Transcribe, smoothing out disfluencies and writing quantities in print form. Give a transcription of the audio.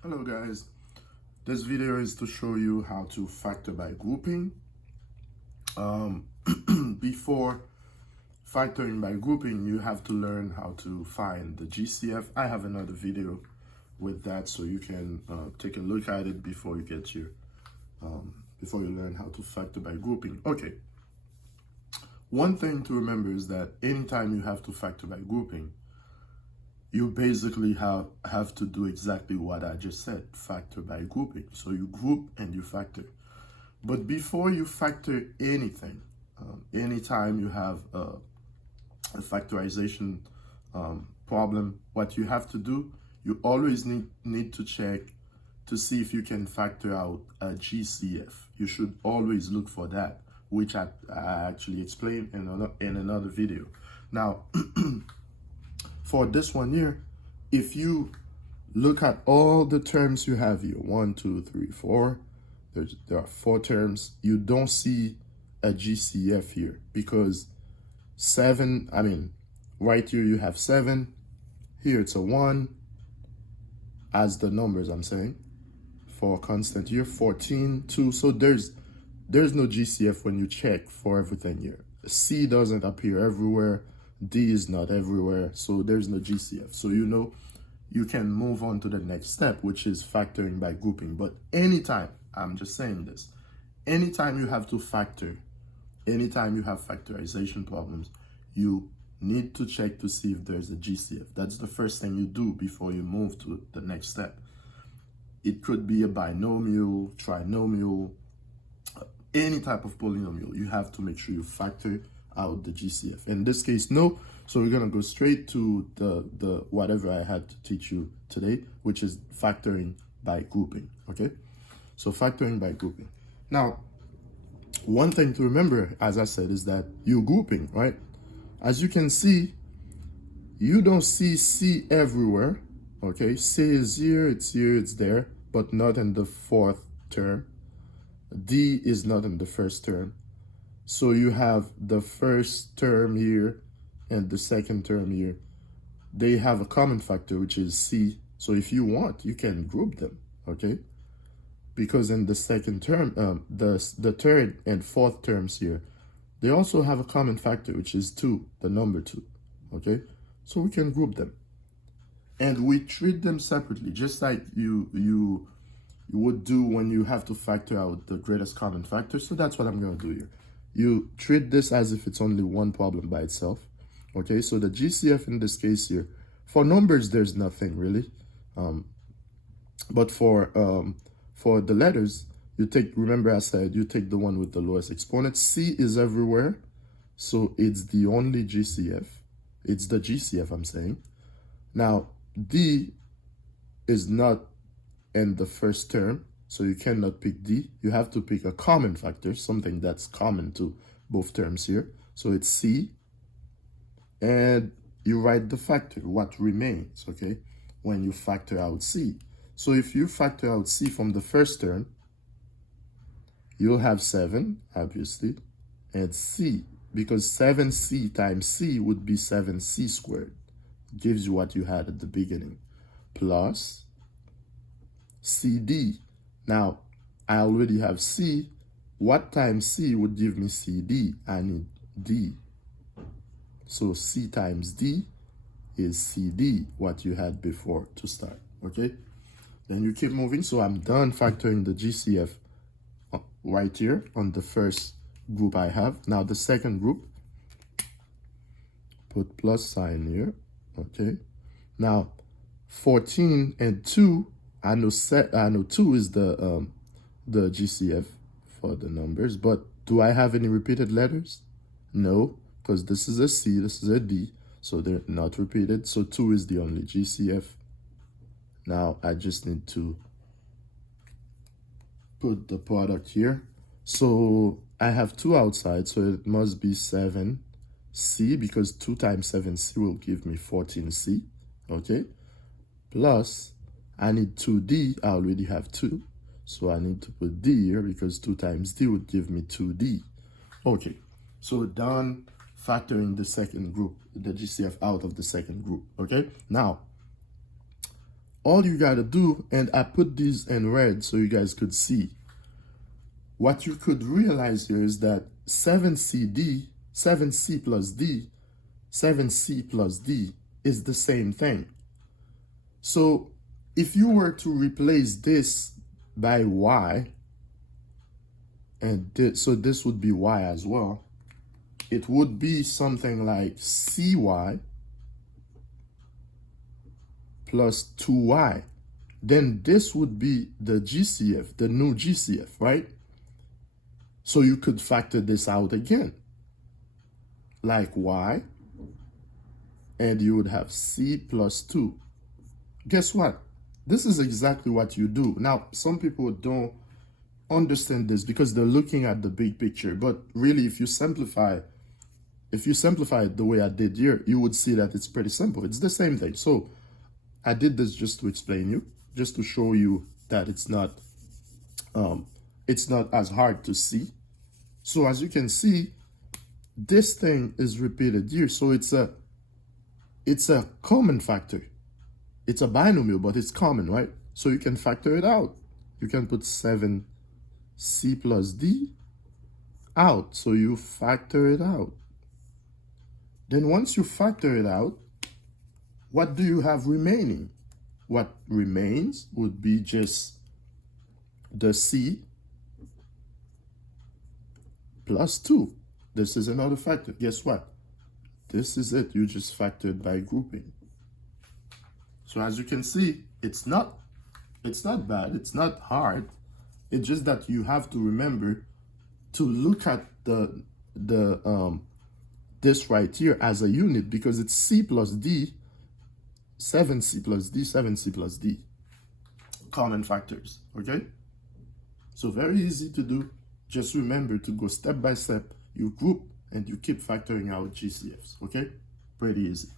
Hello guys, this video is to show you how to factor by grouping. Um, Before factoring by grouping, you have to learn how to find the GCF. I have another video with that, so you can take a look at it before you get your before you learn how to factor by grouping. Okay, one thing to remember is that anytime you have to factor by grouping, you basically have to do exactly what I just said, factor by grouping. So you group and you factor. But before you factor anything, anytime you have a factorization problem, what you have to do, you always need to check to see if you can factor out a GCF. You should always look for that, which I actually explained in another video. Now, for this one here, if you look at all the terms you have here, 1, 2, 3, 4, there are 4 terms, you don't see a GCF here because 7, right here you have 7, here it's a 1, as the numbers I'm saying, for constant here, 14, 2, so there's no GCF when you check for everything here. C doesn't appear everywhere, D is not everywhere, so there's no GCF. So you know you can move on to the next step, which is factoring by grouping. But anytime, I'm just saying this, anytime you have to factor, anytime you have factorization problems, you need to check to see if there's a GCF. That's the first thing you do before you move to the next step. It could be a binomial, trinomial, any type of polynomial. You have to make sure you factor out the GCF. In this case, no. So we're gonna go straight to the whatever I had to teach you today, which is factoring by grouping. Okay, so factoring by grouping. Now, one thing to remember, as I said, is that you're grouping, right? As you can see, you don't see C everywhere. Okay, C is here, it's there, but not in the 4th term. D is not in the 1st term. So you have the 1st term here and the 2nd term here. They have a common factor, which is C. So if you want, you can group them, okay? Because in the 2nd term, the 3rd and 4th terms here, they also have a common factor, which is 2, the number 2, okay? So we can group them. And we treat them separately, just like you would do when you have to factor out the greatest common factor. So that's what I'm going to do here. You treat this as if it's only one problem by itself. Okay, so the GCF in this case here, for numbers, there's nothing really. But for the letters, you take, remember I said, you take the one with the lowest exponent. C is everywhere, so it's the only GCF. It's the GCF, I'm saying. Now, D is not in the 1st term, so you cannot pick D. You have to pick a common factor, something that's common to both terms here. So it's C, and you write the factor, what remains, okay, when you factor out C. So if you factor out C from the 1st term, you'll have 7, obviously, and C, because 7C times C would be 7C squared. Gives you what you had at the beginning, plus CD. Now, I already have C. What times C would give me CD? I need D. So C times D is CD, what you had before to start, okay? Then you keep moving. So I'm done factoring the GCF right here on the 1st group I have. Now the 2nd group, put plus sign here, okay? Now, 14 and 2, I know 2 is the GCF for the numbers, but do I have any repeated letters? No, because this is a C, this is a D, so they're not repeated. So 2 is the only GCF. Now I just need to put the product here. So I have 2 outside, so it must be 7C, because 2 times 7C will give me 14C, okay? Plus, I need 2D, I already have 2. So I need to put D here because 2 times D would give me 2D. Okay, so done factoring the 2nd group, the GCF out of the 2nd group, okay? Now, all you gotta do, and I put these in red so you guys could see, what you could realize here is that 7C plus D, 7C plus D is the same thing. So if you were to replace this by Y, and so this would be Y as well, it would be something like CY plus 2Y. Then this would be the GCF, the new GCF, right? So you could factor this out again, like Y, and you would have C plus 2. Guess what? This is exactly what you do. Now, some people don't understand this because they're looking at the big picture, but really, if you simplify it the way I did here, you would see that it's pretty simple. It's the same thing. So I did this just to explain you, just to show you that it's not as hard to see. So as you can see, this thing is repeated here. So it's a common factor. It's a binomial, but it's common, right? So you can factor it out. You can put 7C plus D out. So you factor it out. Then once you factor it out, what do you have remaining? What remains would be just the C plus 2. This is another factor. Guess what? This is it. You just factored by grouping. So as you can see, it's not bad. It's not hard. It's just that you have to remember to look at this right here as a unit, because it's C plus D, 7C plus D, 7C plus D. Common factors, okay? So very easy to do. Just remember to go step by step. You group and you keep factoring out GCFs, okay? Pretty easy.